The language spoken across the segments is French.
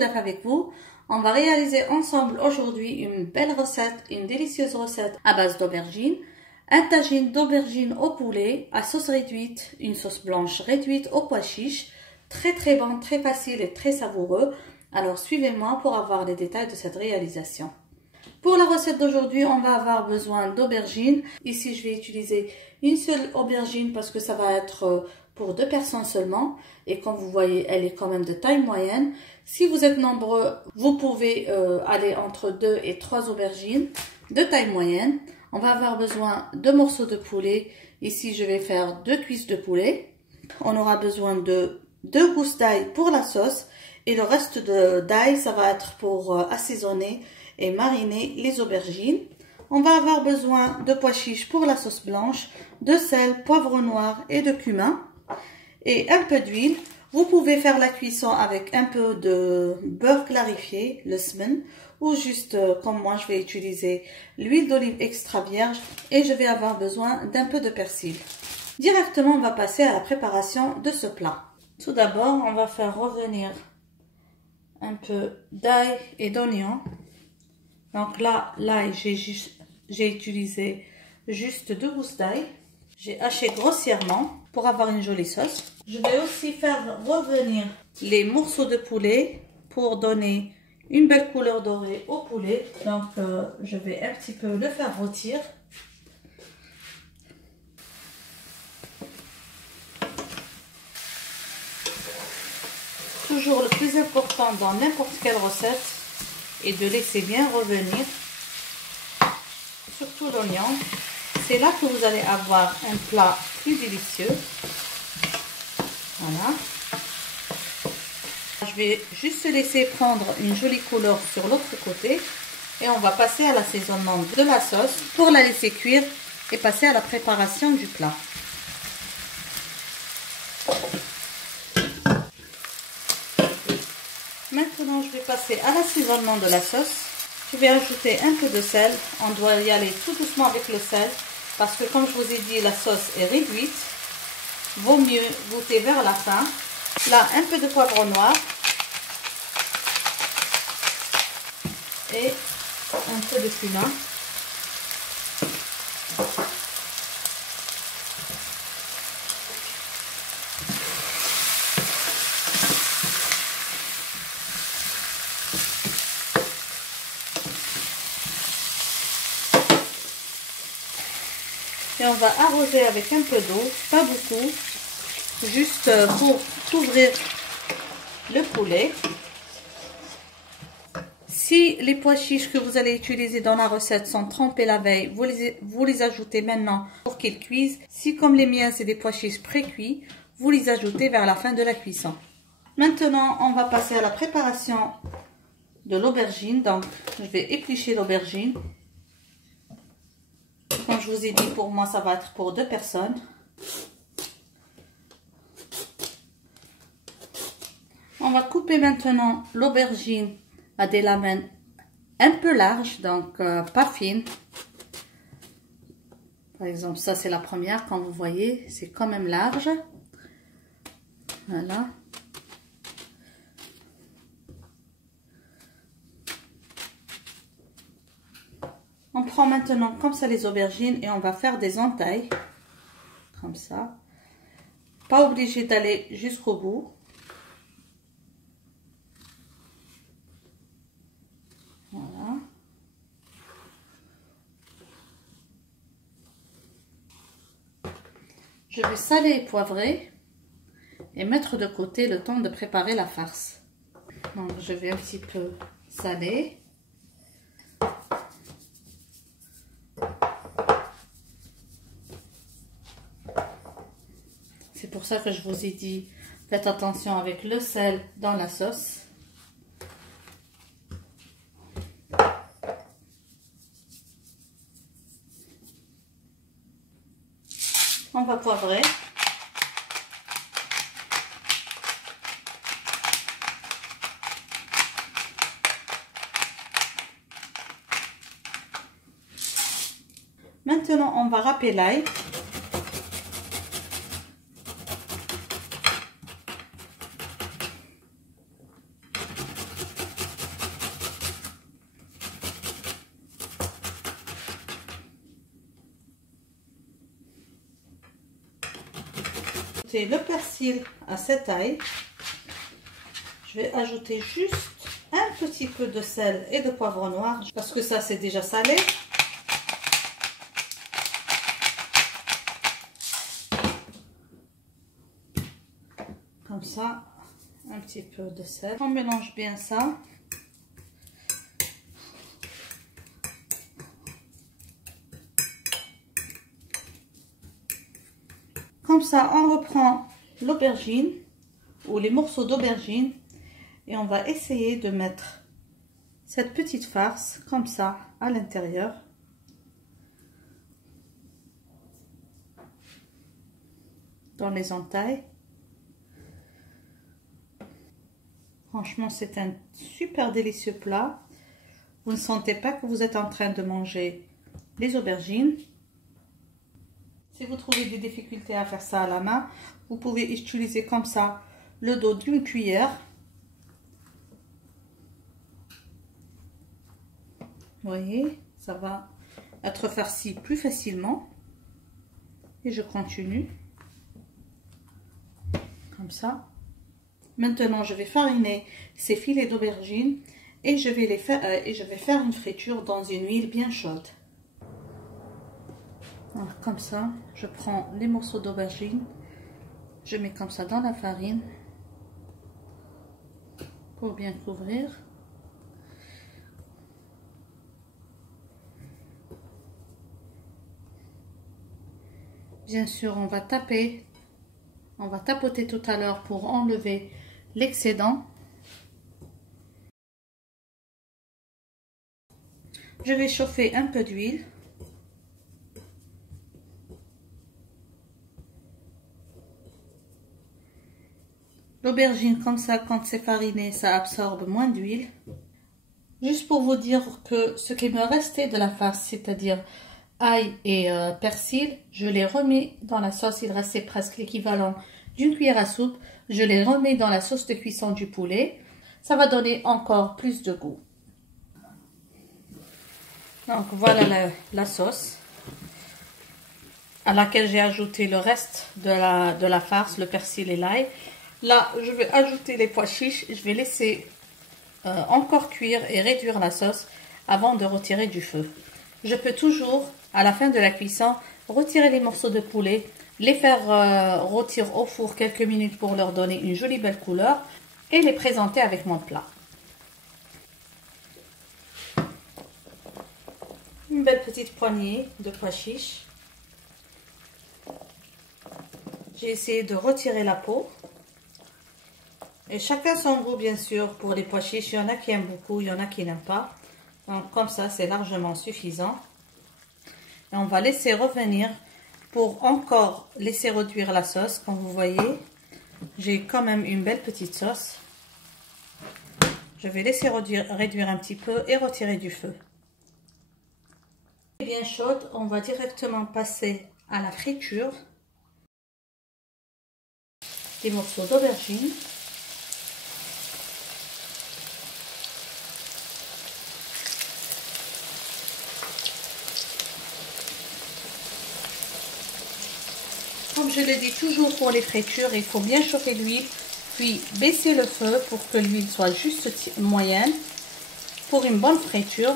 Chef avec vous. On va réaliser ensemble aujourd'hui une belle recette, une délicieuse recette à base d'aubergines. Un tagine d'aubergines au poulet à sauce réduite, une sauce blanche réduite au pois chiche. Très bon, très facile et très savoureux. Alors suivez-moi pour avoir les détails de cette réalisation. Pour la recette d'aujourd'hui, on va avoir besoin d'aubergines. Ici, je vais utiliser une seule aubergine parce que ça va être pour 2 personnes seulement. Et comme vous voyez, elle est quand même de taille moyenne. Si vous êtes nombreux, vous pouvez aller entre 2 et 3 aubergines de taille moyenne. On va avoir besoin de morceaux de poulet. Ici, je vais faire 2 cuisses de poulet. On aura besoin de 2 gousses d'ail pour la sauce. Et le reste d'ail, ça va être pour assaisonner et mariner les aubergines. On va avoir besoin de pois chiches pour la sauce blanche, de sel, poivre noir et de cumin. Et un peu d'huile. Vous pouvez faire la cuisson avec un peu de beurre clarifié, le smen, ou juste comme moi je vais utiliser l'huile d'olive extra vierge et je vais avoir besoin d'un peu de persil. Directement, on va passer à la préparation de ce plat. Tout d'abord, on va faire revenir un peu d'ail et d'oignon. Donc là, l'ail, j'ai utilisé juste 2 gousses d'ail. J'ai haché grossièrement pour avoir une jolie sauce. Je vais aussi faire revenir les morceaux de poulet pour donner une belle couleur dorée au poulet. Donc, je vais un petit peu le faire rôtir. Toujours le plus important dans n'importe quelle recette est de laisser bien revenir, surtout l'oignon. C'est là que vous allez avoir un plat plus délicieux. Voilà. Je vais juste laisser prendre une jolie couleur sur l'autre côté et on va passer à l'assaisonnement de la sauce pour la laisser cuire et passer à la préparation du plat. Maintenant, je vais passer à l'assaisonnement de la sauce. Je vais ajouter un peu de sel. On doit y aller tout doucement avec le sel parce que, comme je vous ai dit, la sauce est réduite. Vaut mieux goûter vers la fin. Là, un peu de poivre noir et un peu de cumin. Et on va arroser avec un peu d'eau, pas beaucoup, juste pour couvrir le poulet. Si les pois chiches que vous allez utiliser dans la recette sont trempés la veille, vous les ajoutez maintenant pour qu'ils cuisent. Si comme les miens, c'est des pois chiches pré-cuits, vous les ajoutez vers la fin de la cuisson. Maintenant, on va passer à la préparation de l'aubergine. Donc, je vais éplucher l'aubergine. Comme je vous ai dit, pour moi, ça va être pour 2 personnes. On va couper maintenant l'aubergine à des lamelles un peu larges, donc pas fines. Par exemple, ça c'est la première, quand vous voyez, c'est quand même large. Voilà. On prend maintenant comme ça les aubergines et on va faire des entailles, comme ça. Pas obligé d'aller jusqu'au bout. Voilà. Je vais saler et poivrer et mettre de côté le temps de préparer la farce. Donc je vais un petit peu saler. C'est pour ça que je vous ai dit, faites attention avec le sel dans la sauce. On va poivrer. Maintenant, on va râper l'ail. ajouter le persil à cette taille. Je vais ajouter juste un petit peu de sel et de poivre noir parce que ça c'est déjà salé. Comme ça, un petit peu de sel. On mélange bien ça. Comme ça, on reprend l'aubergine ou les morceaux d'aubergine et on va essayer de mettre cette petite farce comme ça à l'intérieur. Dans les entailles. Franchement, c'est un super délicieux plat. Vous ne sentez pas que vous êtes en train de manger les aubergines. Si vous trouvez des difficultés à faire ça à la main, vous pouvez utiliser comme ça le dos d'une cuillère. Vous voyez, ça va être farci plus facilement. Et je continue. Comme ça. Maintenant, je vais fariner ces filets d'aubergine et je vais faire une friture dans une huile bien chaude. Alors, comme ça, je prends les morceaux d'aubergine, je mets comme ça dans la farine pour bien couvrir. Bien sûr, on va tapoter tout à l'heure pour enlever l'excédent. Je vais chauffer un peu d'huile. L'aubergine, comme ça, quand c'est fariné, ça absorbe moins d'huile. Juste pour vous dire que ce qui me restait de la farce, c'est-à-dire ail et persil, je les remets dans la sauce. Il restait presque l'équivalent d'une cuillère à soupe. Je les remets dans la sauce de cuisson du poulet. Ça va donner encore plus de goût. Donc voilà la sauce à laquelle j'ai ajouté le reste de la farce, le persil et l'ail. Là, je vais ajouter les pois chiches. Je vais laisser encore cuire et réduire la sauce avant de retirer du feu. Je peux toujours, à la fin de la cuisson, retirer les morceaux de poulet, les faire rôtir au four quelques minutes pour leur donner une jolie belle couleur et les présenter avec mon plat. Une belle petite poignée de pois chiches. J'ai essayé de retirer la peau. Et chacun son goût, bien sûr, pour les pois chiches. Il y en a qui aiment beaucoup, il y en a qui n'aiment pas. Donc comme ça, c'est largement suffisant. Et on va laisser revenir pour encore laisser réduire la sauce. Comme vous voyez, j'ai quand même une belle petite sauce. Je vais laisser réduire un petit peu et retirer du feu. Bien chaude, on va directement passer à la friture des morceaux d'aubergine. Comme je le dis toujours pour les fritures, il faut bien chauffer l'huile, puis baisser le feu pour que l'huile soit juste moyenne pour une bonne friture.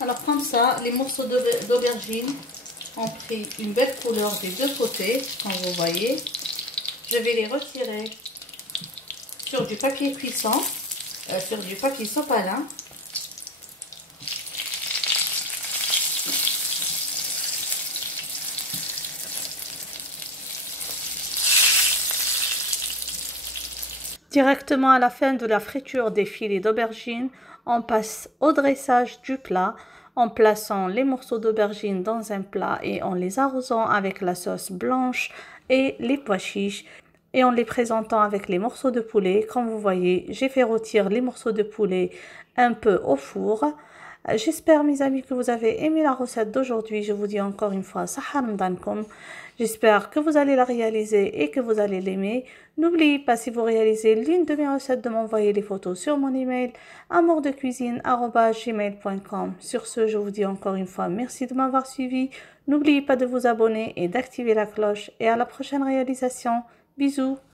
Alors comme ça, les morceaux d'aubergine ont pris une belle couleur des deux côtés, comme vous voyez. Je vais les retirer sur du papier cuisson, sur du papier sopalin. Directement à la fin de la friture des filets d'aubergine, on passe au dressage du plat en plaçant les morceaux d'aubergine dans un plat et en les arrosant avec la sauce blanche et les pois chiches et en les présentant avec les morceaux de poulet. Comme vous voyez, j'ai fait rôtir les morceaux de poulet un peu au four. J'espère mes amis que vous avez aimé la recette d'aujourd'hui. Je vous dis encore une fois, Sahar Ramadankom. J'espère que vous allez la réaliser et que vous allez l'aimer. N'oubliez pas, si vous réalisez l'une de mes recettes, de m'envoyer les photos sur mon email amourdecuisine@gmail.com. Sur ce, je vous dis encore une fois merci de m'avoir suivi. N'oubliez pas de vous abonner et d'activer la cloche. Et à la prochaine réalisation. Bisous.